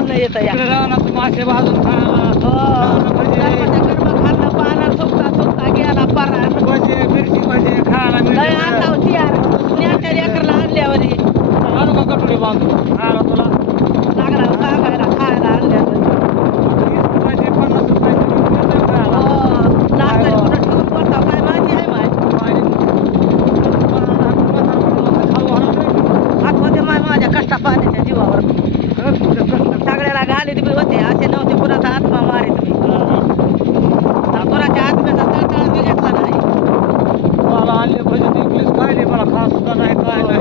रानात मासे भाजून खायला खायला भजे भजे मिरची भजे खायला मिळते. आणू का कटोरी बांधून? खायला तुला. वीस रुपयाचे पन्नास रुपयाचे मिळते खायला माझ्या कष्टा पाण्याच्या जीवावर सगळ्याला घालीत बी होते असे नव्हते कुणाचा आत्मा मारित बी कुणाच्या आत्म्याचा तळतळ बी घेतला नाही मला आणले भजे ते इंग्लिश खायले मला खा सुद्धा नाही काय नाही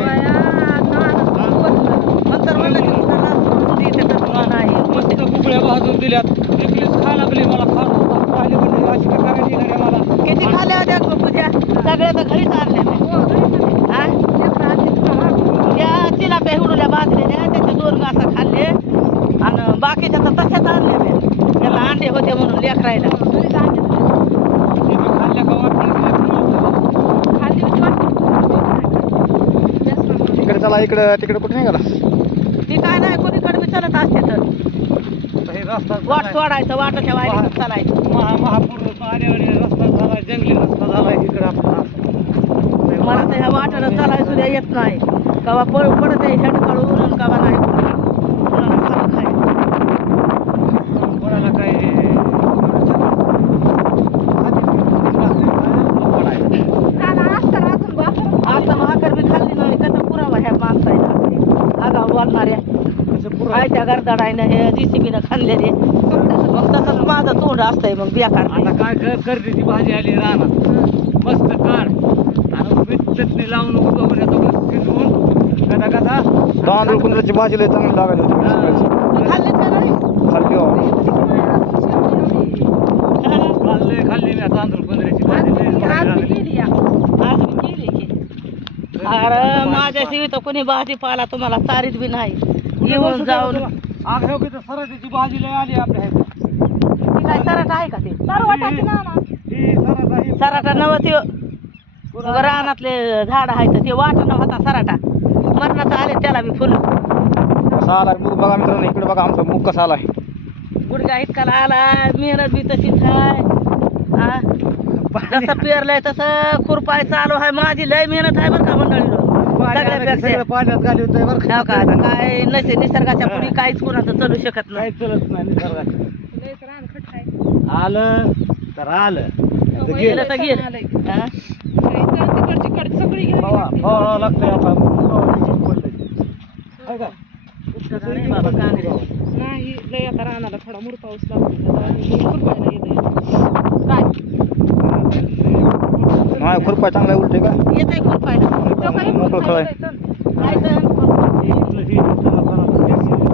नंतर म्हणलं की कुणाला सोडून देते तर तुला नाही मस्त कुकड्या भाजून दिल्यात इंग्लिश खायला लागली मला खा सुद्धा खायले म्हणजे अशी काय करायची घरी मला किती खाल्ल्या होत्या पूजा सगळ्या तर घरीच आणले मी हा? त्या तिला पेहुडूल्या बाजरीने त्याचे दोन घासा खाल्ले आणि बाकीच्या तर तशाच आणल्या मी त्याला अंडे होते म्हणून लेकरायला हे मी खाल्ल्या का वाटलं इकडे चला इकडं तिकडे कुठे निघाला? ती काय नाही कोणीकडे बी चालत असते तर. हे रस्ता वाट सोडायचं वाटाच्या वारी चालायचं. महा महापूर आल्यावर रस्ता झाला जंगली रस्ता झाला इकडे आपला. मला तर ह्या वाटानं चालाय सुद्धा येत नाही. कवा पळ पडत आहे हेड काढून कवा नाही कोणाला खावं खाय कोणाला काय आता भाकर बी खाल्ली नाही कसं पुरावा ह्या बोलणाऱ्या काय त्या गरदाडायनं हे जीसीबीनं खाल्लेले. मग तसंच माझं तोंड असतंय मग बिया आता काय कर करडीची भाजी आली रानात. मस्त काढ. आणि मीठ चटणी लावून नको बघून येतो कदा कदा तांदूळ कुंदराची भाजी लय चांगली लागायला होती सकाळची. खाल्ले का नाही खाल्ली हो. खाल्ले खाल्ले मी तांदूळ पंधराची भाजी लय भारी झाली. आज मी केली की माझ्याशिवाय तर कोणी भाजीपाला तुम्हाला चारीत बी नाही. येऊन जाऊन आग हे सराटीची भाजी लय आली आपल्या. ती काय सराट आहे का ते? ही सराटा सराटा नव्हते रानातले झाड आहेत ते वाट नव्हता सराटा. मरणाचं आले त्याला बी फुलं. कसा मूग बघा मित्रांनो इकडे बघा आमचा मूग कसा आलाय. गुडघा इतकाला आला मेहनत बी तशीच आहे? जसं पेरलंय तसं खुरपाय चालू आहे. माझी लय मेहनत आहे बरं का मंडळी? सगळं पाण्यात बरं का? का? आता काय नसे निसर्गाच्या पुढे काहीच कोणाचं चालू शकत नाही. काही चलत नाही निसर्गाचं. आलं तर आलं. तर गेलं. गेलं तर गेलं. हा? फवा फवारावं लागतंय आता. पडलं. हाय का? उपटं नाही बाबा. नाही लय आता रानाला थोडा मूर पाऊस लागतो खुरपायला येते खुरपाय चांगला आहे उलटे का? येतंय खुरपायला. मोकळं खळ आहे इथलं करा.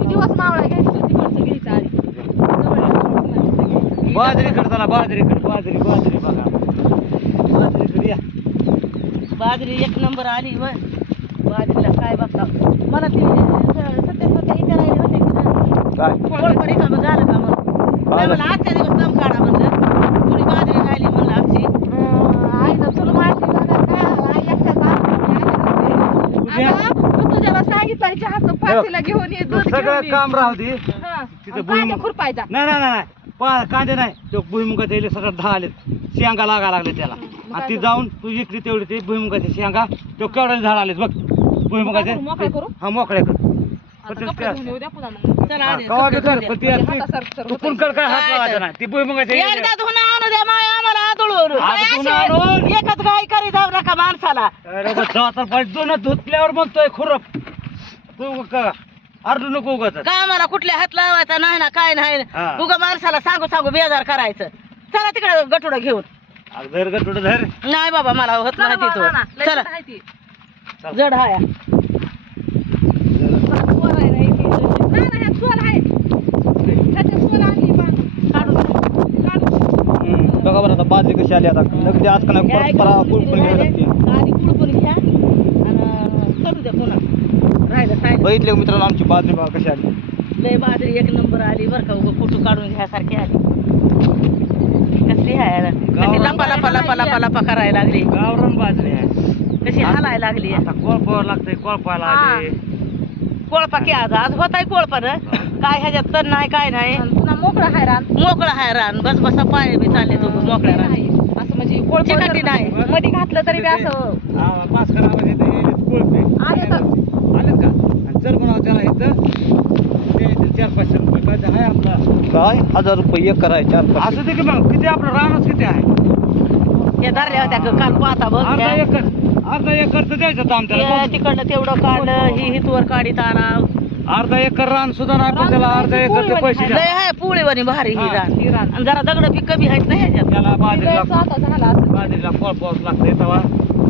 दिवस मावळा घ्यायचं तिकडचं घ्यायचं आधी. बाजरीकडे चला बाजरीकडे बाजरी बाजरी बघा. बाजरीकडे या बाजरी एक नंबर आली व बाजरीला काय बघता मला ते सत्य सत्य इथे राहिले होते की ना काय कोळपणी काम झालं का मग नाही म्हणलं आजच्या दिवस काम काढा म्हणलं थोडी बाजरी राहिली म्हणलं आमची आई जर तुला माहिती बघा काय आई एकट्याच तुझ्याला सांगितलं चहाचं पातेलं घेऊन ये दूध सगळं ये काम राहू दे हा. तिथं आणि भुईमुग- कांदे खुरपायचा नाही नाही नाही नाही. पा कांदे नाही तो भुईमुगाचे इले सगळं दहा आले शेंगा लागा लागले त्याला आणि ती जाऊन तू इकडे तेवढी ते भुईमुगाचे शेंगा तो केवढ्याला झाड आले बघ भुईमुगाचे मोकळे करू? हा मोकळे कर पण आता ते कपडे त्या- धुवून येऊ द्या पुन्हा मग. चला आधी कवा बी कर सुकं पण करू ते हाता सर- सर तू होतंय. कुणकड काय हात काय लावायचा तर? नाही ती भुईमुगाचे द्या. एकदा धुणं आणू द्या माय आम्हाला आदळून आता काय धुणं अशी आणून? एकच गाय करी जाऊ नका माणसाला अरे बा, जाऊ तर पाहिजे दोन धुतल्यावर म्हणतोय खुरप तू का अर्धू नको उगाच. का आम्हाला कुठल्या हात लावायचा? नाही ना काय नाही हा. उगा माणसाला सांगू सांगू बेजार करायचं. चला तिकडे गटुडं घेऊन. धर ग थोडं धर. नाही बाबा मला होत नाही लय चला. जड हाया काढून. बघा बरं आता बाजरी कशी आली आता. नगदी आज का घ्या, नाही इकडं परा. लागते आधी कुळपून घ्या. आणि चालू द्या पुन्हा राहिलं काय बघितले मित्रांनो आमची बाजरी बघा कशी आली? लय बाजरी एक नंबर आली बरं का उगं फोटो काढून घ्यासारखी आली. कसली आहे कशी लपा लपा लपा लपा लपा करायला लागली. गावरान बाजरी आहे. कशी लागली. आता लागतंय कोळपायला हा. आले. कोळपा की आज आज होत आहे कोळपा ना काय ह्याच्यात तर नाही काय नाही. आणि पुन्हा मोकळं आहे रान. मोकळं आहे रान. बस बसा पाय बी चालले तो मोकळ्या रान. असं म्हणजे कोळपं चिकटी जर नाही. मध्ये घातलं तरी बी असं पाच करा म्हणजे ते कोळपे. आले तर. आलेत का आणि जर कोणाला त्याला इथं ते इथे चार काय ते आहे आपला. काय? हजार रुपये करायचे चार पाच असं ते की मग. किती आपलं रानच किती आहे? हे धरल्या होत्या ग काल पाहता बघ. अर्धा त्या. एकर. अर्धा एकर तर द्यायचं दाम हे त्याला तिकडलं तेवढं काढलं ही हितवर काढीत आला अर्धा एकर रान सुद्धा नाही पण त्याला अर्धा एकरचे पैसे आहे. लय द्या. आहे पोळीवाणी भारी ही हा, रान. ही रान. आणि जरा दगड बी कमी आहेत ना ह्याच्यात. त्याला असं. बाजरीला फळ पाऊस लागते तेव्हा.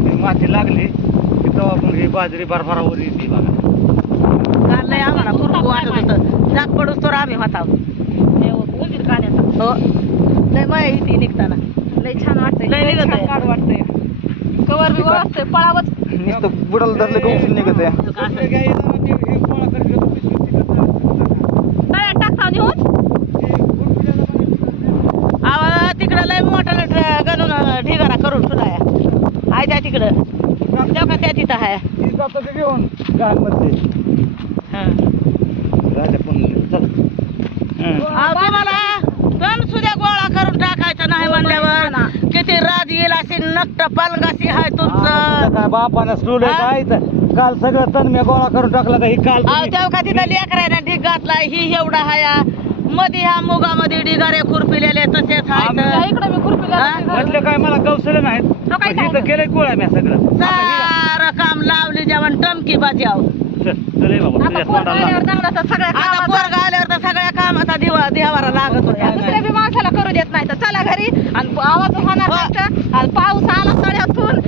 ती माती लागली की तेव्हा पण ही बाजरी भरभरावर येते बघा. काल लय आम्हाला पुरकू वाटत होतं. आम्ही होता उंदीर काढ्याचा हो. लय माया येते निघताना. लय छान वाटतंय लय लय निघत छान आहे. काढ वाटतंय. कवर बी वाटतंय पळावच. नुसतं बुडाला धरलं का उचलून निघत आहे. हे. तळ्यात टाकता नेऊन? आवा तिकडं लय मोठा गणून ढिगारा करून ठेवलाय आहे. त्या तिकडं. का त्या तिथं आहे. घेऊन घाणमध्ये. हा. राजा पण चल. हम्म. अहो, तुम्हाला तण सुद्धा गोळा करून टाकायचं नाही म्हणल्यावर किती राज येईल नक्ट पालगाशी आहे आता तुमचं. काय बापानं हा? काय इथं? काल सगळं तण मी गोळा करून टाकलं तर ही काल अहो तुम्ही- तेव्हा का तिथं लेकराने ढीग घातलाय ही एवढा हाया. मध्ये ह्या मुगामध्ये ढिगारे खुरपिलेले तसेच आहेत इकडे मी खुरपीला हा? म्हटलं काय मला गवसलं नाहीत तो काय पण इथं केलंय गोळ्या मी सगळं. आता सारं काम लावली जेवण टमकी बजाव ही- चल, चल हे बाबा. आता तुझ्या तोंडाला आल्यावर चांगला तर सगळ्या पोरगा आल्यावर तर सगळ्या कामाचा दिवा दिवारा लागत दुसऱ्या होया बी माणसाला करू देत नाही. तर चला घरी. आणि आवाज होणार हो. पाऊस आला तळ्यातून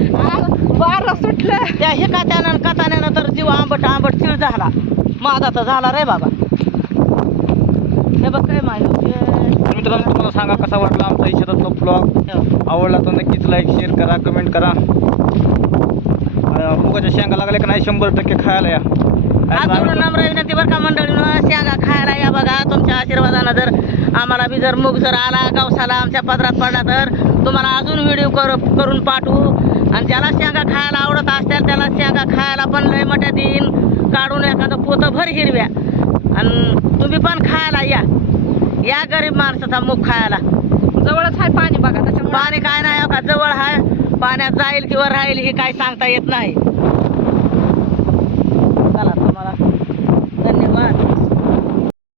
वारं सुटलं. त्या हिकात्यानं आणि कथाण्यानं तर जीव आंबट आंबट चिळ झाला. माझा तर झाला रे बाबा. हे बघ काय माहिती. मित्रांनो तुम्हाला सांगा कसा वाटला आमचा इशारातला ब्लॉग आवडला तर नक्कीच लाईक शेअर करा कमेंट करा. मुगाच्या शेंगा लागल्या का नाही? शंभर टक्के खायला या. आम्ही- नम्र विनंती बरं का मंडळीनं शेंगा खायला या बघा तुमच्या आशीर्वादानं जर आम्हाला बी जर मूग जर आला गावसाला आमच्या पदरात पडला तर तुम्हाला अजून व्हिडिओ कर करून पाठवू. आणि ज्याला शेंगा खायला आवडत असतील त्याला शेंगा खायला पण लय मोठ्या देईन. काढून एखादं पोतं भर हिरव्या. आणि तुम्ही पण खायला या. या गरीब माणसाचा मूग खायला. जवळच आहे पाणी बघा त्याच्यामुळे पाणी काय नाही हो का जवळ आहे. पाण्यात जाईल किंवा राहील हे काय सांगता येत नाही.